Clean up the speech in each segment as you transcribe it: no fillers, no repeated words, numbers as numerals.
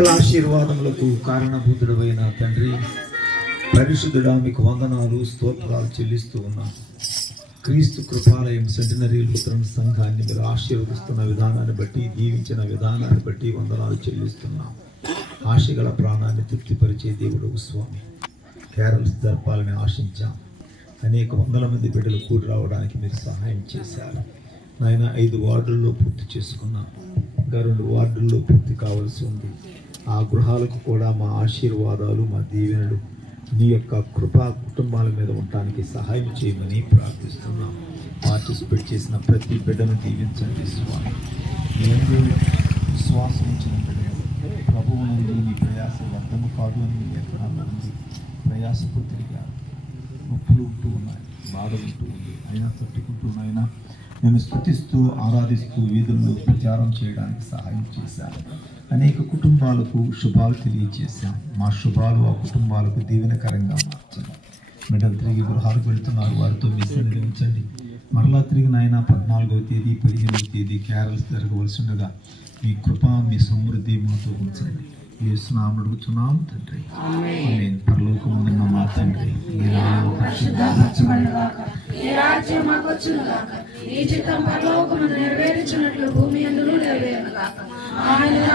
సకల ఆశీర్వాదములకు కారణభూతుడైన తండ్రి, పరిశుద్ధుడా మీకు వందనాలు, స్తోత్రాలు చెల్లిస్తూ ఉన్నాం. క్రీస్తు కృపాలయం సెంటినరీ లూథరన్ సంఘాన్ని మీరు ఆశీర్వదిస్తున్న విధానాన్ని బట్టి, దీవించిన విధానాన్ని బట్టి వందనాలు చెల్లిస్తున్నాం. ఆశగల ప్రాణాన్ని తృప్తిపరిచే దేవుడు స్వామి, క్యారల్స్ జరపాలని ఆశించాం. అనేక వందల మంది బిడ్డలు కూడి రావడానికి మీరు సహాయం చేశారు నాయన. 5 వార్డుల్లో పూర్తి చేసుకున్నాం, ఇంకా 2 వార్డుల్లో పూర్తి కావాల్సి ఉంది. ఆ గృహాలకు కూడా మా ఆశీర్వాదాలు, మా దీవెనలు, నీ యొక్క కృపా కుటుంబాల మీద ఉండటానికి సహాయం చేయమని ప్రార్థిస్తున్నాం. పార్టిసిపేట్ చేసిన ప్రతి బిడ్డను దీవించండి స్వామి. నేను విశ్వాసం ఇచ్చిన బిడ్డలు ప్రభువు నుండి నీ ప్రయాస వ్యర్థము కాదు అని మీ ఎక్కడ ఉంది. ప్రయాసతో తిరిగారు, నొప్పులు ఉంటూ ఉన్నాయి, బాధ ఉంటూ ఉంది, అయినా తట్టుకుంటూనైనా మేము స్తుతిస్తూ ఆరాధిస్తూ వీధుల్లో ప్రచారం చేయడానికి సహాయం చేశారు. అనేక కుటుంబాలకు శుభాలు తెలియజేశాం. మా శుభాలు ఆ కుటుంబాలకు దీవెనకరంగా మార్చండి. బిడ్డలు తిరిగి గృహాలకు వెళుతున్నారు, వారితో మీ సన్నిధిని ఉంచండి. మరలా తిరిగి నాయన 14వ తేదీ 15వ తేదీ క్యారల్స్ జరగవలసి ఉండగా మీ కృప, మీ సమృద్ధి మాతో ఉంచండి. యేసు నామమున అడుగుచున్నాం తండ్రి, ఆమేన్. పరలోకమందున్న మా తండ్రి, నీ నామము పరిశుద్ధపరచబడుగాక, నీ రాజ్యం మాకొచ్చునుగాక, నీ చిత్తం పరలోకమందు నెరవేర్చున్నట్లు భూమి యందును నెరవేరునుగాక.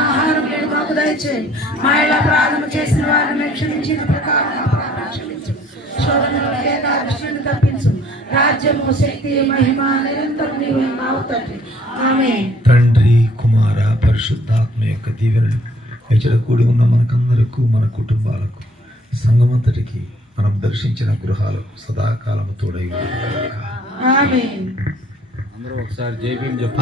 ఆహారం నేడు మాకు దయచేయండి, మా ఇలా అపరాధము చేసిన వారిని క్షమించిన ప్రకారం అపరాధం క్షమించు, శోధనలోకి ఏకాదశిని తప్పించు. రాజ్యము, శక్తి, మహిమ నిరంతరం నీవే ఉన్నావు తండ్రి, ఆమేన్. తండ్రి, కుమార, పరిశుద్ధాత్మ యొక్క దీవెనలు ఇక్కడ కూడి ఉన్న మనకందరకు, మన కుటుంబాలకు, సంఘమంతటికి, మనం దర్శించిన గృహాలకు సదాకాలము తోడై ఉండుగాక. ఆమేన్. అందరూ ఒకసారి జై భీమ్ చెప్పండి.